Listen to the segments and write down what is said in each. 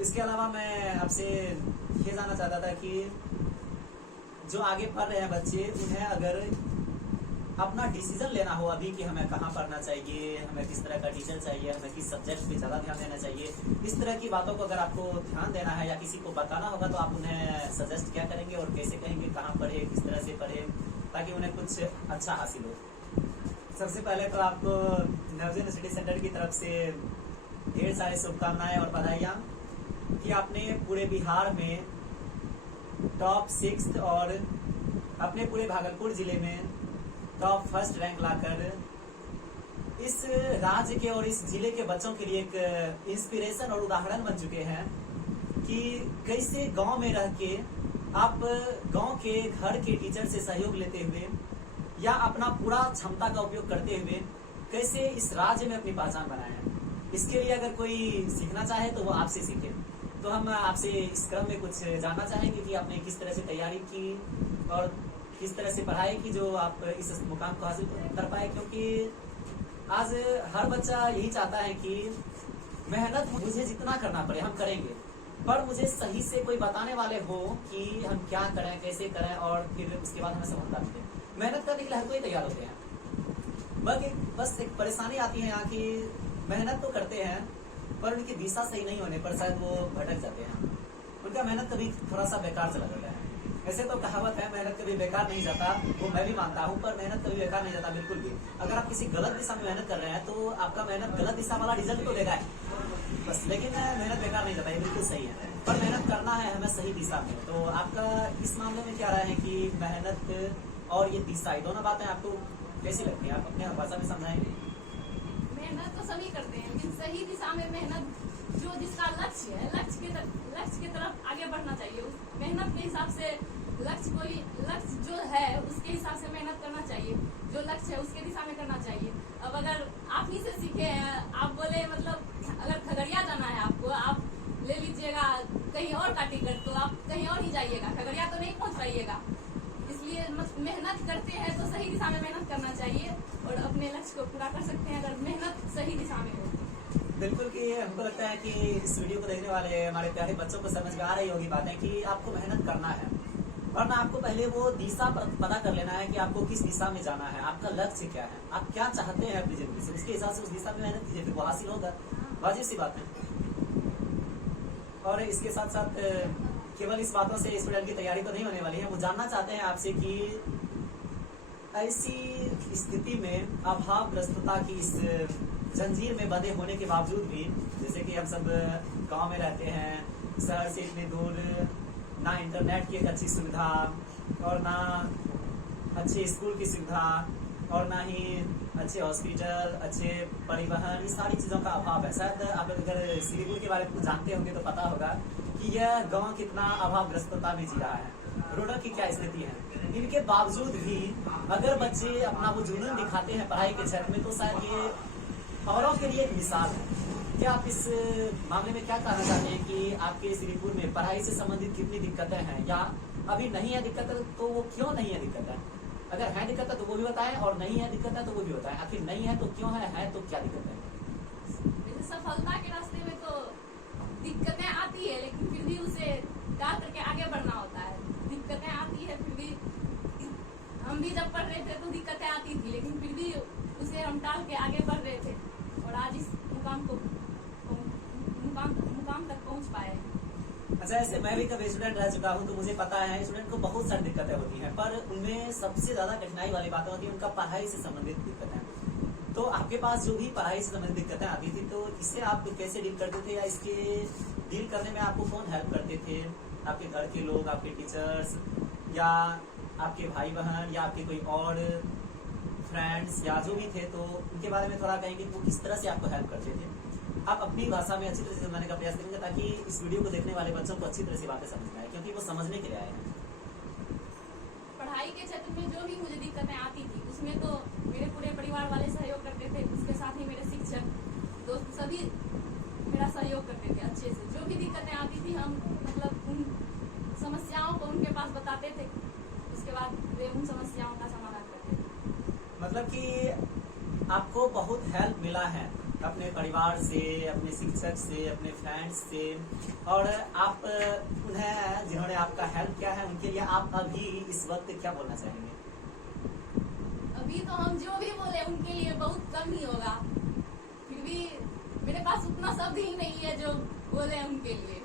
इसके अलावा मैं आपसे ये जानना चाहता था कि जो आगे पढ़ रहे हैं बच्चे, उन्हें अगर अपना डिसीजन लेना हो अभी कि हमें कहाँ पढ़ना चाहिए, हमें किस तरह का टीचर चाहिए, हमें किस सब्जेक्ट पे ज़्यादा ध्यान देना चाहिए, इस तरह की बातों को अगर आपको ध्यान देना है या किसी को बताना होगा तो आप उन्हें सजेस्ट क्या करेंगे और कैसे कहेंगे, कहाँ पढ़े, किस तरह से पढ़े, ताकि उन्हें कुछ अच्छा हासिल हो। सबसे पहले तो आपको नवजीवन स्टडी सेंटर की तरफ से ढेर सारी शुभकामनाएं और बधाइयाँ कि आपने पूरे बिहार में टॉप 6 और अपने पूरे भागलपुर जिले में टॉप 1 रैंक लाकर इस राज्य के और इस जिले के बच्चों के लिए एक इंस्पिरेशन और उदाहरण बन चुके हैं कि कैसे गांव में रह के आप गांव के घर के टीचर से सहयोग लेते हुए या अपना पूरा क्षमता का उपयोग करते हुए कैसे इस राज्य में अपनी पहचान बनाए हैं। इसके लिए अगर कोई सीखना चाहे तो वो आपसे सीखे। तो हम आपसे इस क्रम में कुछ जानना चाहेंगे कि आपने किस तरह से तैयारी की और किस तरह से पढ़ाई की जो आप इस मुकाम को हासिल कर पाए, क्योंकि आज हर बच्चा यही चाहता है कि मेहनत मुझे जितना करना पड़े हम करेंगे, पर मुझे सही से कोई बताने वाले हो कि हम क्या करें, कैसे करें और फिर उसके बाद हमें सफलता मिले। मेहनत करने के लिए हर कोई तैयार होते हैं, बस एक परेशानी आती है यहाँ की मेहनत तो करते हैं पर उनकी दिशा सही नहीं होने पर शायद वो भटक जाते हैं, उनका मेहनत कभी थोड़ा सा बेकार चला जाता है। ऐसे तो कहावत है मेहनत कभी बेकार नहीं जाता, वो मैं भी मानता हूँ, पर मेहनत कभी बेकार नहीं जाता बिल्कुल भी। अगर आप किसी गलत दिशा में मेहनत कर रहे हैं तो आपका मेहनत गलत दिशा वाला रिजल्ट तो देगा बस, लेकिन मेहनत बेकार नहीं जाता, ये बिल्कुल सही है। पर मेहनत करना है हमें सही दिशा में। तो आपका इस मामले में क्या राय है कि मेहनत और ये दिशा, ये दोनों बातें आपको कैसी लगती है? आप अपने भाषा में समझाएंगे। मेहनत तो सभी करते हैं, लेकिन सही दिशा में मेहनत, जो जिसका लक्ष्य है, लक्ष्य की तरफ आगे बढ़ना चाहिए। उस मेहनत के हिसाब से लक्ष्य जो है उसके हिसाब से मेहनत करना चाहिए, जो लक्ष्य है उसके दिशा में करना चाहिए। अब अगर आप ही से सीखे हैं, आप बोले मतलब अगर खगड़िया जाना है आपको, आप ले लीजिएगा कहीं और का टिकट, तो आप कहीं और ही जाइएगा, खगड़िया तो नहीं पहुंच पाइएगा। इसलिए मेहनत करते हैं तो सही दिशा में मेहनत करना चाहिए और अपने लक्ष्य को पूरा कर सकते हैं अगर मेहनत सही दिशा में हो। बिल्कुल कि हमको लगता है कि इस वीडियो को देखने वाले हमारे प्यारे बच्चों को समझ में आ रही होगी बातें कि आपको मेहनत करना है, वरना आपको पहले वो दिशा पता कर लेना है कि आपको किस दिशा में जाना है, आपका लक्ष्य क्या है, आप क्या चाहते हैं अपनी जिंदगी से, उसके हिसाब से उस दिशा में मेहनत कीजिए, फिर वो हासिल होगा। वाजिब सी बात है। और इसके साथ साथ केवल इस बातों से स्टूडेंट की तैयारी तो नहीं होने वाली है, वो जानना चाहते हैं आपसे कि ऐसी स्थिति में अभावग्रस्तता की इस जंजीर में बंधे होने के बावजूद भी, जैसे कि हम सब गांव में रहते हैं, शहर से इतनी दूर, ना इंटरनेट की एक अच्छी सुविधा और ना अच्छे स्कूल की सुविधा और ना ही अच्छे हॉस्पिटल, अच्छे परिवहन, इस सारी चीज़ों का अभाव है। शायद आप अगर श्रीपुर के बारे में कुछ जानते होंगे तो पता होगा कि यह गांव कितना अभावग्रस्तता में जी रहा है, रोडों की क्या स्थिति है। इनके बावजूद भी अगर बच्चे अपना वो जुनून दिखाते हैं पढ़ाई के क्षेत्र में, तो शायद ये औरों के लिए एक मिसाल है। क्या आप इस मामले में क्या कहना चाहते हैं कि आपके श्रीपुर में पढ़ाई से संबंधित कितनी दिक्कतें हैं, या अभी नहीं है दिक्कत तो वो क्यों नहीं है दिक्कत है? अगर है दिक्कत है तो वो भी बताएं और नहीं है दिक्कत है तो वो भी बताएं। आखिर नहीं है तो क्यों है तो क्या दिक्कत है? सफलता के रास्ते में तो दिक्कतें आती है, लेकिन फिर भी उसे काट करके आगे बढ़ना होता है। दिक्कतें आती है, फिर भी हम भी जब पढ़ रहे थे तो दिक्कतें आती थी, लेकिन फिर भी उसे हम टाल के आगे बढ़ रहे थे और आज इस मुकाम तक पहुंच पाए। अच्छा, ऐसे मैं भी कभी स्टूडेंट रह चुका हूं तो मुझे पता है स्टूडेंट को बहुत सारी दिक्कतें होती हैं, पर उनमें सबसे ज्यादा कठिनाई वाली बातें होती है उनका पढ़ाई से संबंधित दिक्कतें। तो आपके पास जो भी पढ़ाई से संबंधित दिक्कतें आती थी तो इससे आप कैसे डील करते थे, या इसके डील करने में आपको कौन हेल्प करते थे? आपके घर के लोग, आपके टीचर्स, या आपके भाई बहन, या आपके कोई और फ्रेंड्स, या जो भी थे, तो उनके बारे में थोड़ा कहेंगे वो किस तरह से आपको हेल्प करते थे? आप अपनी भाषा में अच्छी तरह से समझाने का प्रयास करेंगे ताकि इस वीडियो को देखने वाले बच्चों को अच्छी तरह से बातें समझ में आए, क्योंकि वो समझने के लिए आए हैं। पढ़ाई के क्षेत्र में जो भी मुझे दिक्कतें आती थी उसमें तो मेरे पूरे परिवार वाले सहयोग करते थे, उसके साथ ही मेरे शिक्षक, दोस्त सभी मेरा सहयोग करते थे अच्छे से। जो भी दिक्कतें आती थी हम मतलब उन समस्याओं को उनके पास बताते थे, उसके बाद वे उन समस्याओं का समाधान करते थे। मतलब कि आपको बहुत हेल्प मिला है अपने परिवार से, अपने शिक्षक से, अपने फ्रेंड्स से, और आप उन्हें जिन्होंने आपका हेल्प किया है उनके लिए आप अभी इस वक्त क्या बोलना चाहेंगे? अभी तो हम जो भी बोले उनके लिए बहुत कम ही होगा, फिर भी मेरे पास उतना शब्द ही नहीं है जो बोले उनके लिए।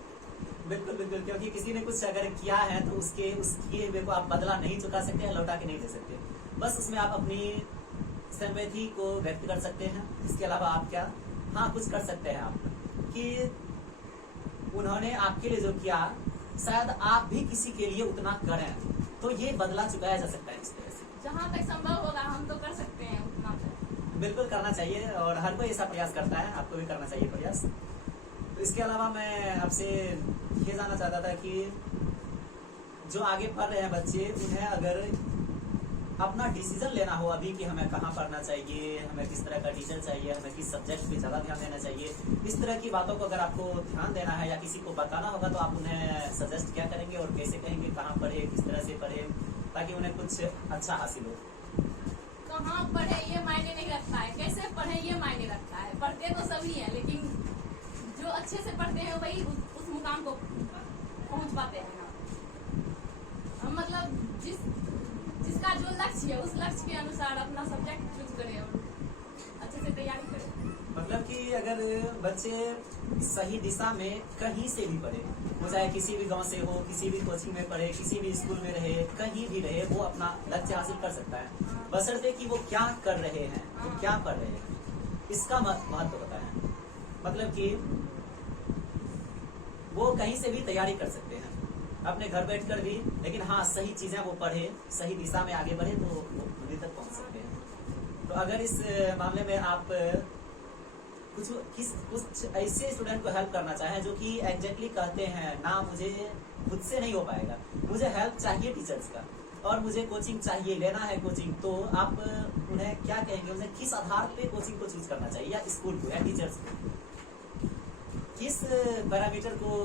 बिल्कुल बिल्कुल, क्योंकि किसी ने कुछ अगर किया है तो उसके हुए को आप बदला नहीं चुका सकते, लौटा के नहीं दे सकते। बस उसमें आप अपनी सिंपैथी को व्यक्त कर सकते हैं। इसके अलावा आप क्या, हाँ कुछ कर सकते हैं आप कि उन्होंने आपके लिए जो किया शायद आप भी किसी के लिए उतना करें, तो ये बदला चुकाया जा सकता है इस तरह से। जहाँ तक संभव होगा हम तो कर सकते हैं उतना तक। बिल्कुल करना चाहिए और हर कोई ऐसा प्रयास करता है, आपको भी करना चाहिए प्रयास। तो इसके अलावा मैं आपसे ये जानना चाहता था कि जो आगे पढ़ रहे हैं बच्चे, उन्हें अगर अपना डिसीजन लेना हो अभी कि हमें कहाँ पढ़ना चाहिए, हमें किस तरह का टीचर चाहिए, हमें किस सब्जेक्ट पे ज़्यादा ध्यान देना चाहिए, इस तरह की बातों को अगर आपको ध्यान देना है या किसी को बताना होगा तो आप उन्हें सजेस्ट क्या करेंगे और कैसे कहेंगे कहाँ पढ़े, किस तरह से पढ़े, ताकि उन्हें कुछ अच्छा हासिल हो? कहाँ पढ़े ये मायने नहीं रखता है, कैसे पढ़े ये मायने रखता है। पढ़ते तो सभी है, लेकिन जो अच्छे से पढ़ते हैं वही उस मुकाम को पहुंच पाते हैं ना। मतलब जिसका जो लक्ष्य है उस लक्ष्य के अनुसार अपना सब्जेक्ट चूज करे और अच्छे से तैयारी करे। मतलब कि अगर बच्चे सही दिशा में कहीं से भी पढ़े, वो चाहे किसी भी गांव से हो, किसी भी कोचिंग में पढ़े, किसी भी स्कूल में रहे, कहीं भी रहे, वो अपना लक्ष्य हासिल कर सकता है, बशर्ते कि वो क्या कर रहे हैं, वो क्या पढ़ रहे हैं, इसका महत्व होता है। मतलब कि वो कहीं से भी तैयारी कर सकते हैं अपने घर बैठकर भी, लेकिन हाँ सही चीजें वो पढ़े, सही दिशा में आगे बढ़े तो वो मंजिल तक पहुंच सकते हैं। तो अगर इस मामले में आप कुछ ऐसे स्टूडेंट को हेल्प करना चाहें जो कि एग्जैक्टली कहते हैं ना मुझे खुद से नहीं हो पाएगा, मुझे हेल्प चाहिए टीचर्स का और मुझे कोचिंग चाहिए, लेना है कोचिंग, तो आप उन्हें क्या कहेंगे? उन्हें किस आधार पे कोचिंग को चूज करना चाहिए, या स्कूल को या टीचर्स को? किस पैरामीटर को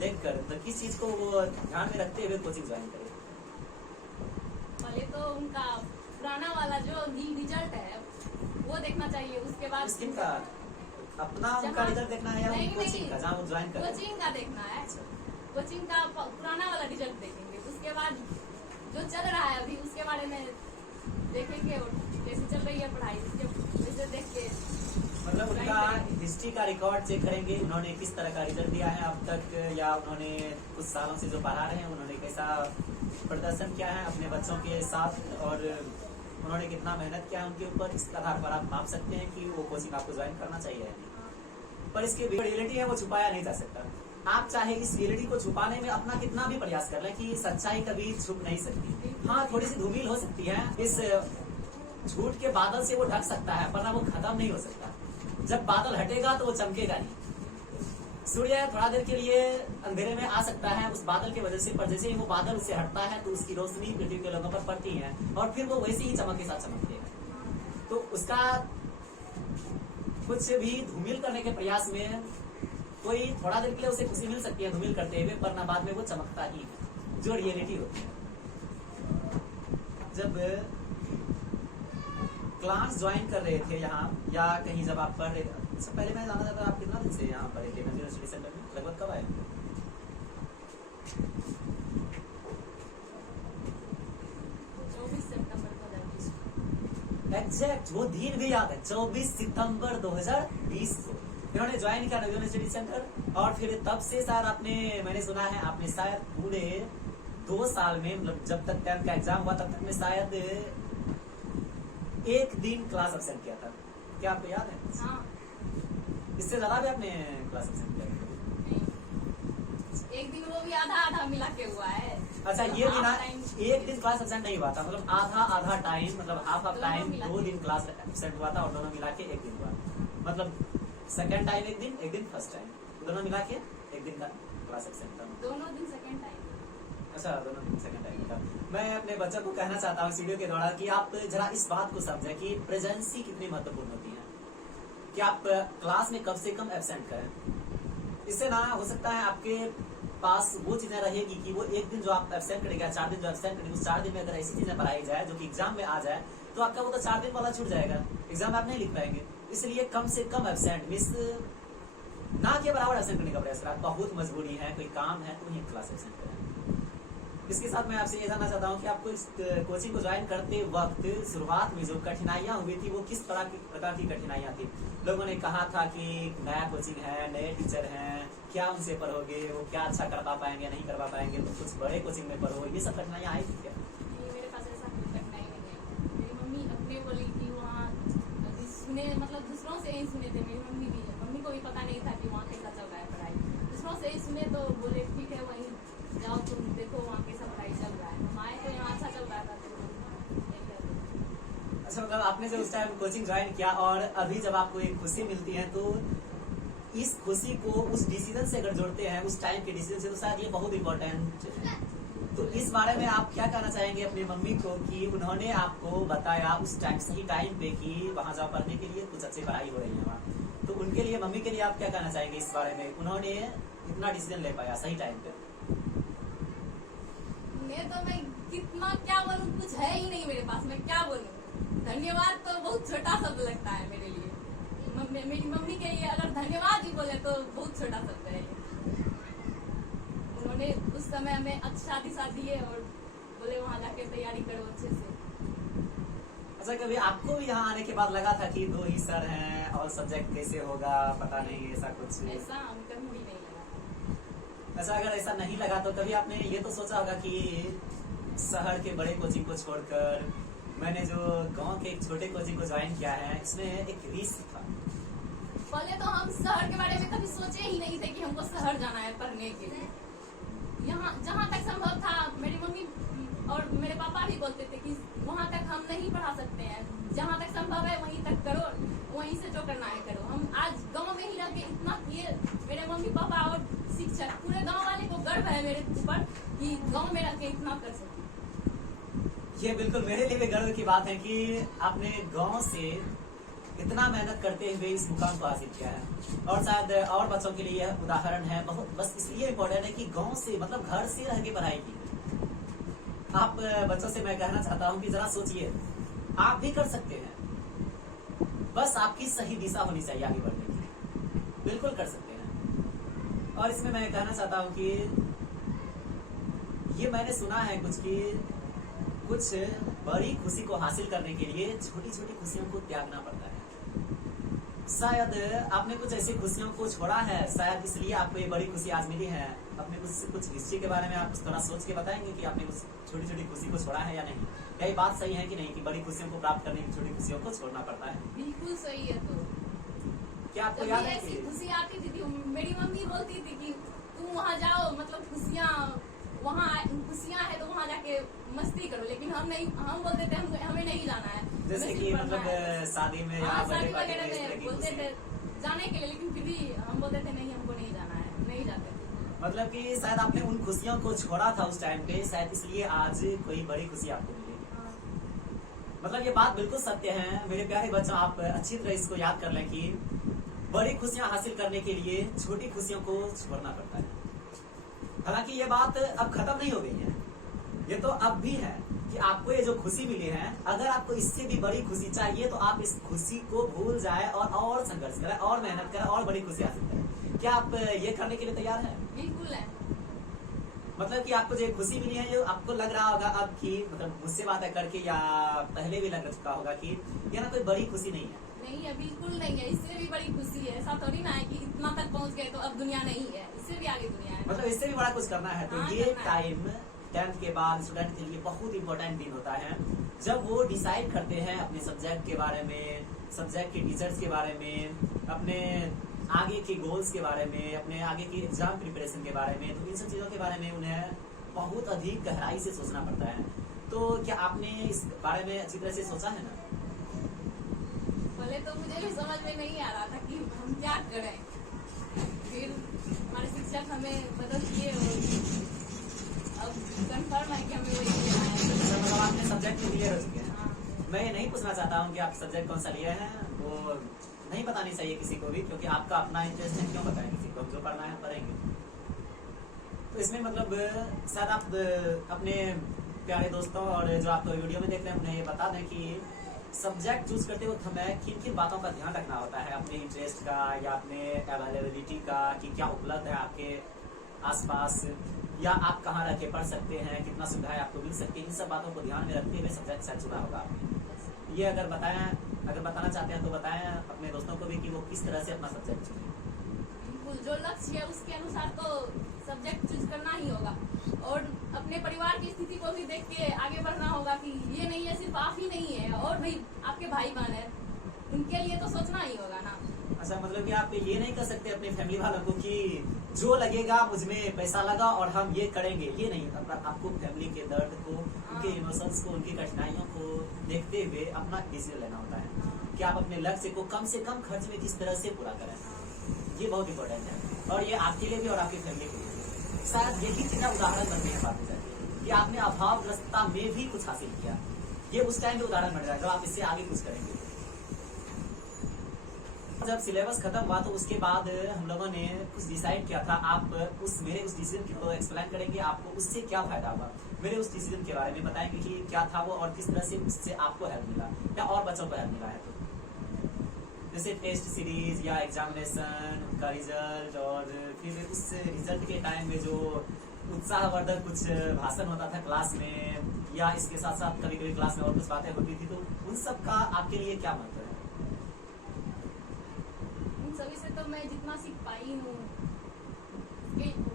देखकर, मतलब किस चीज को वो ध्यान में रखते हुए कोचिंग ज्वाइन करें? पहले तो उनका पुराना वाला जो रिजल्ट है वो देखना चाहिए, उसके बाद स्किम का अपना उनका रिजल्ट देखना है या कोचिंग का जहाँ वो ज्वाइन करें? कोचिंग का देखना है। कोचिंग का पुराना वाला रिजल्ट देखेंगे, उसके बाद जो चल रहा है अभी उसके बारे में देखेंगे और कैसे चल रही है पढ़ाई, उसके देख के मतलब उनका हिस्ट्री का रिकॉर्ड चेक करेंगे, उन्होंने किस तरह का रिजल्ट दिया है अब तक, या उन्होंने कुछ सालों से जो पढ़ा रहे हैं उन्होंने कैसा प्रदर्शन किया है अपने बच्चों के साथ, और उन्होंने कितना मेहनत किया है उनके ऊपर। इस आधार पर आप माप सकते हैं कि वो कोचिंग आपको ज्वाइन करना चाहिए या नहीं। पर इसकी रियलिटी है वो छुपाया नहीं जा सकता। आप चाहे इस रियलिटी को छुपाने में अपना कितना भी प्रयास कर लें कि सच्चाई कभी छुप नहीं सकती। हाँ थोड़ी सी धूमिल हो सकती है, इस झूठ के बादल से वो ढक सकता है, पर ना वो खत्म नहीं हो सकता। जब बादल हटेगा तो वो चमकेगा नहीं। सूर्य थोड़ा देर के लिए अंधेरे में आ सकता है उस बादल की वजह से, पर जैसे ही वो बादल उससे हटता है तो उसकी रोशनी पृथ्वी के लोगों पर पड़ती है और फिर वो वैसे ही चमक के साथ चमकती है। तो उसका कुछ भी धूमिल करने के प्रयास में कोई थोड़ा देर के लिए उसे खुशी मिल सकती है धूमिल करते हुए, पर ना बाद में वो चमकता ही है, जो रियलिटी होती है। जब क्लास ज्वाइन कर रहे थे यहाँ या कहीं जब आप पढ़ रहे थे, इससे पहले मैं जानना चाहता आप कितना दिन से यहाँ पढ़े थे नंदिनी स्टडी सेंटर में, लगभग कब आए? एग्जैक्ट वो दिन भी याद है, 24 सितंबर 2020 को इन्होंने ज्वाइन किया नवोदय स्टडी सेंटर। और फिर तब से शायद मैंने सुना है आपने शायद पूरे 2 साल में, मतलब जब तक 10th का एग्जाम हुआ तब तक में शायद 1 दिन क्लास एब्सेंट किया था। क्या आपको याद है? हाँ। इससे ज्यादा भी आपने क्लास एब्सेंट किया? एक दिन वो भी आधा मिला के हुआ है। अच्छा ये भी ना, 1 दिन क्लास एब्सेंट नहीं हुआ था, मतलब आधा टाइम, मतलब हाफ टाइम 2 दिन क्लास एब्सेंट हुआ था और दोनों मिला के 1 दिन हुआ। मतलब सेकंड टाइम 1 दिन, 1 दिन फर्स्ट टाइम, दोनों मिला के 1 दिन का क्लास एब्सेंट था। दोनों दिन सेकंड टाइम। अच्छा दोनों दिन सेकंड टाइम था। मैं अपने बच्चों को कहना चाहता हूँ इस वीडियो के द्वारा कि आप जरा इस बात को समझें कि प्रेजेंसी कितनी महत्वपूर्ण होती है, कि आप क्लास में कम से कम एब्सेंट करें। इससे ना हो सकता है आपके पास वो चीजें रहेगी कि वो 1 दिन जो आप एब्सेंट करेगा, 4 दिन जो एब्सेंट करेंगे, उस 4 दिन में अगर ऐसी चीजें पढ़ाई जाए जो कि एग्जाम में आ जाए तो आपका वो तो 4 दिन वाला छूट जाएगा, एग्जाम में आप नहीं लिख पाएंगे। इसलिए कम से कम एब्सेंट मिस ना के बराबर एब्सेंट करने का प्रयास करा। बहुत मजबूरी है, कोई काम है तो ही क्लास एब्सेंट करें। इसके साथ मैं आपसे ये जानना चाहता हूँ कि आपको इस कोचिंग को ज्वाइन करते वक्त शुरुआत में जो कठिनाइयाँ हुई थी वो किस प्रकार की कठिनाइयाँ थी? लोगों ने कहा था कि नया कोचिंग है, नए टीचर हैं, क्या उनसे पढ़ोगे, वो क्या अच्छा कर पाएंगे, नहीं कर पाएंगे, तो कुछ बड़े कोचिंग में पढ़ो, ये सब कठिनाइयाँ आई थी क्या? मेरे पास ऐसा कोई कठिनाई नहीं है। मेरी मम्मी अपने बोली कि वहाँ सुने, मतलब दूसरों से ही सुने थे। मेरी मम्मी को भी पता नहीं था कि वहाँ कैसा चल रहा है पढ़ाई। दूसरों से ही सुने तो बोले ठीक है वहीं जाओ, तुम देखो वहाँ कैसा पढ़ाई चल रहा है। हम आए तो यहाँ अच्छा चल रहा था। अच्छा, मतलब आपने जब उस टाइम कोचिंग ज्वाइन किया और अभी जब आपको एक खुशी मिलती है तो इस खुशी को उस डिसीजन से अगर जोड़ते हैं, उस टाइम के डिसीजन से, तो शायद ये बहुत इम्पोर्टेंट है। तो इस बारे में आप क्या कहना चाहेंगे अपनी मम्मी को कि उन्होंने आपको बताया उस टाइम, सही टाइम पे कि वहाँ जाओ पढ़ने के लिए, कुछ अच्छी पढ़ाई हो रही है वहाँ, तो उनके लिए, मम्मी के लिए आप क्या कहना चाहेंगे इस बारे में? उन्होंने इतना डिसीजन ले पाया सही टाइम पे। मैं कितना क्या बोलूं, कुछ है ही नहीं मेरे पास, मैं क्या बोलूं। धन्यवाद तो बहुत छोटा शब्द लगता है मेरे लिए। मेरी मम्मी के लिए अगर धन्यवाद भी बोले तो बहुत छोटा शब्द है। उन्होंने उस समय हमें अच्छा दिशा दिए और बोले वहाँ जाके तैयारी करो अच्छे से। अच्छा, कभी आपको भी यहाँ आने के बाद लगा था कि 2 ही सर हैं और सब्जेक्ट कैसे होगा, पता नहीं, ऐसा कुछ? ऐसा हम कभी भी नहीं लगा। अच्छा, अगर ऐसा नहीं लगा तो कभी आपने ये तो सोचा होगा कि शहर के बड़े कोचिंग को छोड़कर मैंने जो गांव के एक छोटे कोचिंग को ज्वाइन किया है, इसमें एक रिस्क था। पहले तो हम शहर के बारे में कभी सोचे ही नहीं थे कि हमको शहर जाना है पढ़ने के लिए। यहाँ जहाँ तक संभव था, मेरी मम्मी और मेरे पापा भी बोलते थे कि वहाँ तक हम नहीं पढ़ा सकते हैं, जहाँ तक संभव है वहीं तक करो, वहीं से जो करना है करो। हम आज गांव में ही रह के इतना किए, मेरे मम्मी पापा और शिक्षक, पूरे गांव वाले को गर्व है मेरे ऊपर कि गांव में रह के इतना कर सके। ये बिल्कुल मेरे लिए भी गर्व की बात है कि आपने गांव से इतना मेहनत करते हुए इस मुकाम को हासिल किया है। और शायद और बच्चों के लिए यह उदाहरण है, बहुत बस इसलिए इम्पोर्टेंट है कि गांव से, मतलब घर से रह के पढ़ाई की। आप बच्चों से मैं कहना चाहता हूँ कि जरा सोचिए, आप भी कर सकते हैं, बस आपकी सही दिशा होनी चाहिए आगे बढ़ने की, बिल्कुल कर सकते हैं। और इसमें मैं कहना चाहता हूँ कि ये मैंने सुना है कुछ बड़ी खुशी को हासिल करने के लिए छोटी छोटी खुशियों को त्यागना पड़ता है। शायद आपने कुछ ऐसी खुशियों को छोड़ा है, शायद इसलिए आपको ये बड़ी खुशी आज मिली है। अपने कुछ हिस्ट्री के बारे में आप थोड़ा सोच के बताएंगे कि आपने कुछ छोटी छोटी खुशी को छोड़ा है या नहीं? क्या ये बात सही है कि नहीं कि बड़ी खुशियों को प्राप्त करने की छोटी खुशियों को छोड़ना पड़ता है? बिल्कुल सही है। तो क्या आपको याद है ऐसी खुशी आती थी, मेरी मम्मी बोलती थी कि तुम वहाँ जाओ, मतलब वहाँ खुशियाँ है तो वहाँ जाके मस्ती करो, लेकिन हम बोलते थे हमें नहीं जाना है। जैसे कि मतलब शादी में या शादी वगैरह में बोलते थे जाने के लिए, लेकिन फिर भी हम बोलते थे नहीं, हमको नहीं जाना है, नहीं जाते। मतलब कि शायद आपने उन खुशियों को छोड़ा था उस टाइम पे, शायद इसलिए आज कोई बड़ी खुशी आपको मिली। मतलब ये बात बिल्कुल सत्य है मेरे प्यारे बच्चों, आप अच्छी तरह इसको याद कर लें कि बड़ी खुशियां हासिल करने के लिए छोटी खुशियों को छोड़ना पड़ता है। हालांकि ये बात अब खत्म नहीं हो गई है, ये तो अब भी है कि आपको ये जो खुशी मिली है, अगर आपको इससे भी बड़ी खुशी चाहिए तो आप इस खुशी को भूल जाए और संघर्ष करें और मेहनत करें और बड़ी खुशी हासिल करें। क्या आप ये करने के लिए तैयार हैं? बिल्कुल है। मतलब कि आपको जो खुशी मिली है, जो आपको लग रहा होगा अब कि मतलब मुझसे बातें करके या पहले भी लग चुका होगा कि ये ना कोई बड़ी खुशी नहीं है। नहीं है, बिल्कुल नहीं है, इससे भी बड़ी खुशी है। ऐसा थोड़ी ना है कि इतना तक पहुंच गए तो अब दुनिया नहीं है, इससे भी आगे दुनिया है। मतलब इससे भी बड़ा कुछ करना है। तो ये टाइम 10th के बाद स्टूडेंट के लिए बहुत इंपॉर्टेंट दिन होता है, जब वो डिसाइड करते हैं अपने सब्जेक्ट के बारे में, सब्जेक्ट के टीचर्स के बारे में, अपने आगे के गोल्स के बारे में, अपने आगे की एग्जाम प्रिपरेशन के बारे में। तो इन सब चीजों के बारे में उन्हें बहुत अधिक गहराई से सोचना पड़ता है। तो क्या आपने इस बारे में अच्छी तरह से सोचा है ना? पहले तो मुझे भी समझ में नहीं आ रहा था कि हम क्या करें, फिर हमारे शिक्षक हमें मदद किए और अब कंफर्म है कि हमें वही लेना है। मतलब आपने सब्जेक्ट क्लियर हो चुके हैं। हाँ। मैं ये नहीं पूछना चाहता हूँ कि आप सब्जेक्ट कौन सा लिए हैं, वो नहीं बतानी चाहिए किसी को भी, क्योंकि आपका अपना इंटरेस्ट है, क्यों बताएं किसी को, जो पढ़ना है पढ़ेंगे। तो इसमें मतलब शायद आप अपने प्यारे दोस्तों और जो आप वीडियो में देख रहे हैं उन्हें ये बता दें कि सब्जेक्ट चूज करते वक्त हमें किन किन बातों का ध्यान रखना होता है, अपने इंटरेस्ट का या अपने अवेलेबिलिटी का, कि क्या उपलब्ध है आपके आसपास, या आप कहाँ रह के पढ़ सकते हैं, कितना सुविधाएं आपको मिल सकती है, इन सब बातों को ध्यान में रखते हुए सब्जेक्ट शायद चुना होगा आपने। ये अगर बताना चाहते हैं तो बताएं अपने दोस्तों को भी कि वो किस तरह से अपना सब्जेक्ट चुने। बिल्कुल, जो लक्ष्य है उसके अनुसार तो सब्जेक्ट चूज करना ही होगा, और अपने परिवार की स्थिति को भी देख के आगे बढ़ना होगा कि ये नहीं है सिर्फ आप ही नहीं है, और भी आपके भाई बहन है, उनके लिए तो सोचना ही होगा ना। अच्छा, मतलब कि आप ये नहीं कर सकते अपने फैमिली वालों को कि जो लगेगा मुझमें पैसा लगा और हम ये करेंगे, ये नहीं। आपको फैमिली के दर्द को, उनके इमोशंस को, उनकी कठिनाइयों को देखते हुए अपना डिसीजन लेना होता है कि आप अपने लक्ष्य को कम से कम खर्च में किस तरह से पूरा करें। ये बहुत इंपॉर्टेंट है, और ये आपके लिए भी और आपकी फैमिली के लिए भी। शायद यही चीजें उदाहरण बनती है बात जाती कि आपने अभावग्रस्तता में भी कुछ हासिल किया, ये उस टाइम भी उदाहरण बन रहा है जब आप इससे आगे कुछ करेंगे। जब सिलेबस खत्म हुआ तो उसके बाद हम लोगों ने कुछ डिसाइड किया था। आप मेरे उस डिसीजन को एक्सप्लेन करेंगे, आपको उससे क्या फायदा हुआ, मेरे उस डिसीजन के बारे में बताएंगे कि क्या था वो और किस तरह से उससे आपको हेल्प मिला या और बच्चों को हेल्प मिला है। तो जैसे टेस्ट सीरीज या एग्जामिनेशन, उनका रिजल्ट, और फिर उस रिजल्ट के टाइम में जो उत्साहवर्धक कुछ भाषण होता था क्लास में, या इसके साथ साथ कभी कभी क्लास में और कुछ बातें होती थी, तो उन सब का आपके लिए क्या महत्व है? सभी से तो मैं जितना सीख पाई हूँ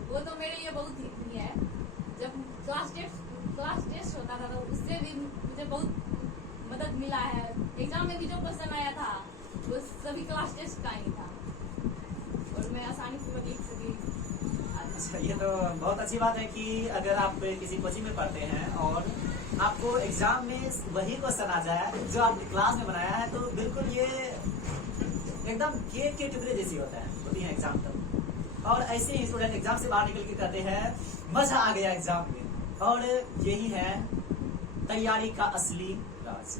वो तो मेरे लिए बहुत ही है। जब क्लास टेस्ट होता था तो उससे भी मुझे बहुत मदद मिला है। एग्जाम में भी जो क्वेश्चन आया था वो सभी क्लास टेस्ट का ही था, और मैं आसानी पूर्वक लिख सकी। अच्छा, ये तो बहुत अच्छी बात है कि अगर आप किसी कोचिंग में पढ़ते हैं और आपको एग्जाम में वही क्वेश्चन आ जाए जो आपने क्लास में बनाया है, तो बिल्कुल ये एकदम केक के टुकड़े जैसी होती है एग्जाम तक। और ऐसे ही स्टूडेंट एग्जाम से बाहर निकल के कहते हैं मजा आ गया एग्जाम में। और यही है तैयारी का असली राज,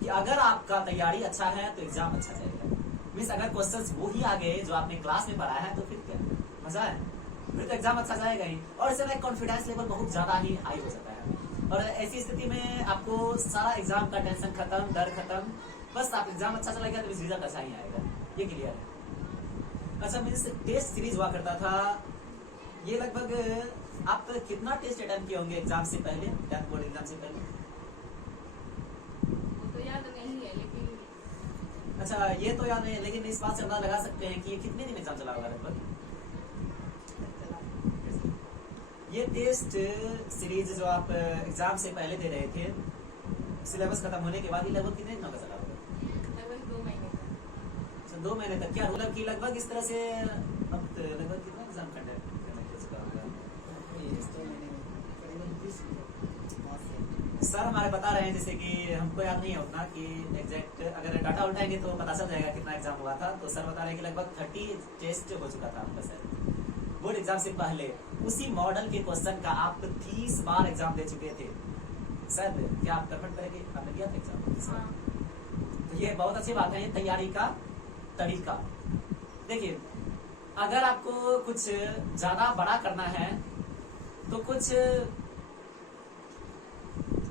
कि अगर आपका तैयारी अच्छा है तो एग्जाम अच्छा जाएगा। मीन्स अगर क्वेश्चंस वो ही आ गए जो आपने क्लास में पढ़ा है तो फिर क्या मजा है, फिर तो एग्जाम अच्छा जाएगा ही। और इससे ना कॉन्फिडेंस लेवल बहुत ज्यादा ही हाई हो जाता है, और ऐसी स्थिति में आपको सारा एग्जाम का टेंशन खत्म, डर खत्म, बस आप एग्जाम अच्छा चलेगा तो रिजल्ट अच्छा ही आएगा। ये क्लियर है। अच्छा, मीन्स टेस्ट सीरीज हुआ करता था, ये लगभग आप कितना टेस्ट अटेम्प्ट किए होंगे एग्जाम से पहले, बोर्ड एग्जाम से पहले? वो तो याद नहीं है, लेकिन अच्छा, ये तो याद नहीं है, लेकिन इस बात से अंदाजा लगा सकते हैं कि ये कितने दिन एग्जाम चला होगा लगभग? ये टेस्ट सीरीज जो आप एग्जाम से पहले दे रहे थे, सिलेबस खत्म होने के बाद ही लगभग कितने दिनों का चला होगा? लगभग 2 महीने का। अच्छा, 2 महीने तक। क्या मतलब कि लगभग इस तरह से अब लगभग कितना एग्जाम कंडक्ट करने के चुका होगा? सर हमारे बता रहे हैं, जैसे कि हमको याद नहीं है उतना कि एग्जैक्ट, अगर डाटा उठाएंगे तो पता चल जाएगा कितना एग्जाम हुआ था। तो सर बता रहे हैं कि लगभग 30 टेस्ट हो चुका था आपका सर बोर्ड एग्जाम से पहले। उसी मॉडल के क्वेश्चन का आप 30 बार एग्जाम दे चुके थे। सर क्या आप कन्फर्म करेंगे, आपने दिया था एग्जाम? तो ये बहुत अच्छी बात है, ये तैयारी का तरीका। देखिए, अगर आपको कुछ ज्यादा बड़ा करना है तो कुछ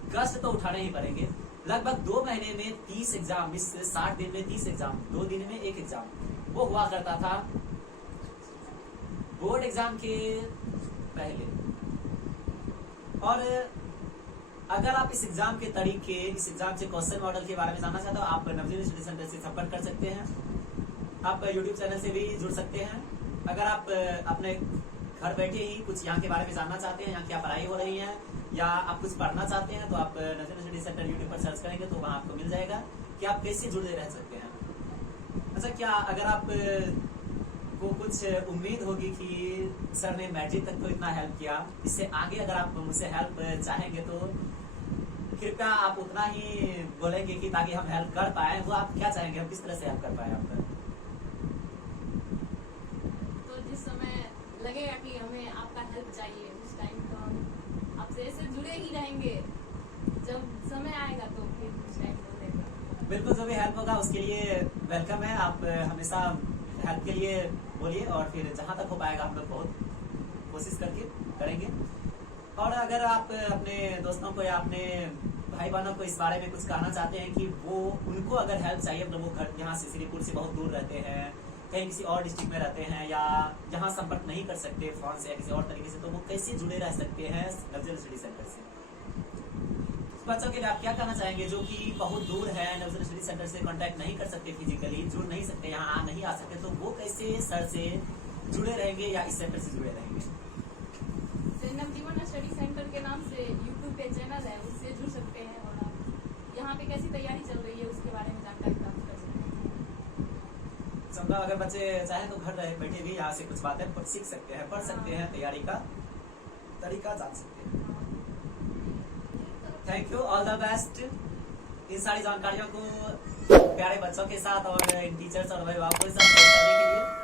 कष्ट तो उठाने ही पड़ेंगे। लगभग 2 महीने में 30 एग्जाम, इस 60 दिन में 30 एग्जाम, 2 दिन में 1 एग्जाम वो हुआ करता था बोर्ड एग्जाम के पहले। और अगर आप इस एग्जाम के तरीके, इस एग्जाम के क्वेश्चन मॉडल के बारे में जानना चाहते हो, आप नवजीवन स्टडी सेंटर से संपर्क कर सकते हैं। आप यूट्यूब चैनल से भी जुड़ सकते हैं। अगर आप अपने घर बैठे ही कुछ यहाँ के बारे में जानना चाहते हैं, यहाँ क्या पढ़ाई हो रही है, या आप कुछ पढ़ना चाहते हैं, तो आप नवजीवन स्टडी सेंटर यूट्यूब पर सर्च करेंगे तो वहाँ आपको मिल जाएगा कि आप कैसे जुड़े रह सकते हैं। अच्छा, क्या अगर आप को कुछ उम्मीद होगी कि सर ने मैट्रिक तक को इतना हेल्प किया, इससे आगे अगर आप मुझसे हेल्प चाहेंगे तो कृपया आप उतना ही बोलेंगे कि ताकि हम हेल्प कर पाए। वो आप क्या चाहेंगे, हम किस तरह से हेल्प कर पाए आपका? तो जिस समय लगेगा कि हमें आपका हेल्प चाहिए, उस टाइम तो हम आपसे ऐसे जुड़े ही रहेंगे। जब समय आएगा तो फिर उस टाइम बोलेगा। बिल्कुल, जो भी हेल्प होगा उसके लिए वेलकम है। आप हमेशा हेल्प के लिए बोलिए, और फिर जहाँ तक हो पाएगा हम लोग बहुत कोशिश करके करेंगे। और अगर आप अपने दोस्तों को या अपने भाई बहनों को इस बारे में कुछ कहना चाहते हैं कि वो उनको अगर हेल्प चाहिए मतलब वो घर यहाँ से श्रीपुर से बहुत दूर रहते हैं, कहीं किसी और डिस्ट्रिक्ट में रहते हैं या यहाँ संपर्क नहीं कर सकते फोन से या किसी और तरीके से, तो वो कैसे जुड़े रह सकते हैं नवजल स्टडी सेंटर से? बच्चों के लिए आप क्या कहना चाहेंगे जो कि बहुत दूर है, नवजल स्टडी सेंटर से कांटेक्ट नहीं कर सकते, फिजिकली जुड़ नहीं सकते, यहाँ नहीं आ सकते, तो वो कैसे सर से जुड़े रहेंगे या इस सेंटर से जुड़े रहेंगे? नवजीवन स्टडी सेंटर के नाम से यूट्यूब पे चैनल है, उससे जुड़ सकते हैं और आप यहाँ पे कैसी तैयारी चल रही है उसके बारे में जानकारी प्राप्त कर सकते हैं। समझा, अगर बच्चे चाहे तो घर रहे बैठे भी यहाँ से कुछ बातें सीख सकते हैं, पढ़ सकते हैं, तैयारी का तरीका जान सकते हैं। Thank you, all the best in सारी जानकारियों को प्यारे बच्चों के साथ और इन टीचर्स और अभिभावकों के साथ शेयर करने के लिए।